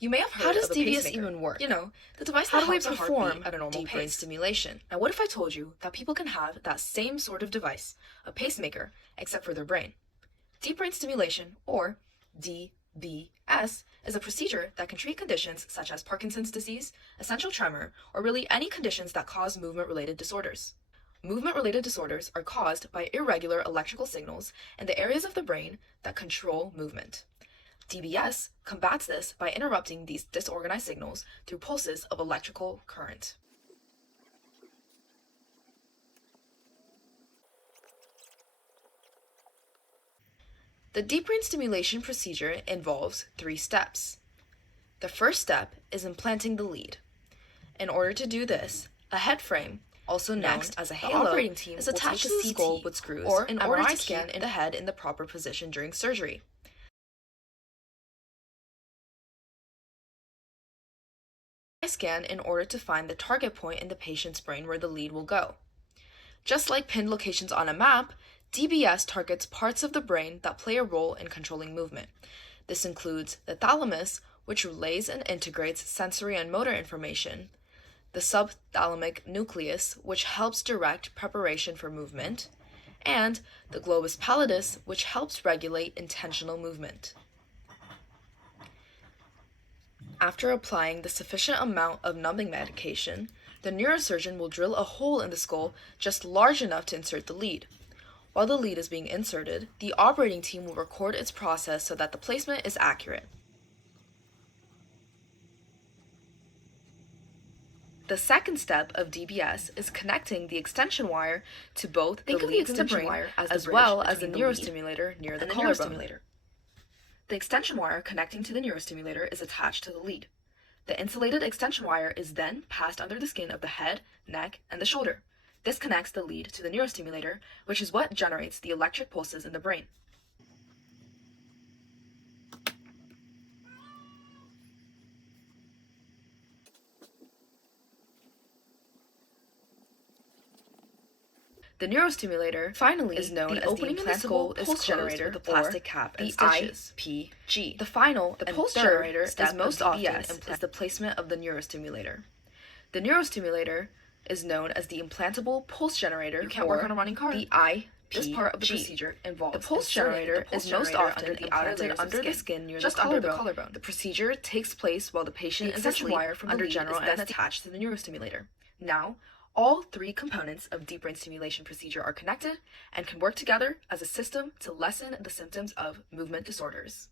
You may have heard How does of a DBS pacemaker. even work? You know, the device How that do we helps a perform heartbeat at a normal deep brain pace. stimulation? Now, what if I told you that people can have that same sort of device, a pacemaker, except for their brain? Deep brain stimulation, or DBS, is a procedure that can treat conditions such as Parkinson's disease, essential tremor, or really any conditions that cause movement-related disorders. Movement-related disorders are caused by irregular electrical signals in the areas of the brain that control movement. DBS combats this by interrupting these disorganized signals through pulses of electrical current. The deep brain stimulation procedure involves 3 steps. The first step is implanting the lead. In order to do this, a head frame, also known as a halo, operating team is will attached take to a the CT skull with screws or in MRI order to scan keep the head in the proper position during surgery. Scan in order to find the target point in the patient's brain where the lead will go. Just like pinned locations on a map, DBS targets parts of the brain that play a role in controlling movement. This includes the thalamus, which relays and integrates sensory and motor information, the subthalamic nucleus, which helps direct preparation for movement, and the globus pallidus, which helps regulate intentional movement. After applying the sufficient amount of numbing medication, the neurosurgeon will drill a hole in the skull just large enough to insert the lead. While the lead is being inserted, the operating team will record its process so that the placement is accurate. The second step of DBS is connecting the extension wire to both the lead to the brain as well as the neurostimulator near the collarbone. The extension wire connecting to the neurostimulator is attached to the lead. The insulated extension wire is then passed under the skin of the head, neck, and the shoulder. This connects the lead to the neurostimulator, which is what generates the electric pulses in the brain. The neurostimulator finally is known as the implantable pulse generator with a plastic cap and stitches. IPG. The final and pulse generator is most often is the placement of the neurostimulator. The neurostimulator is known as the implantable pulse generator. You can't work on a running car. The IPG. This part of the procedure involves the pulse generator is most often implanted under the skin near the collarbone. The procedure takes place while the patient is asleep under general anesthesia, then attached to the neurostimulator. Now, all 3 components of deep brain stimulation procedure are connected and can work together as a system to lessen the symptoms of movement disorders.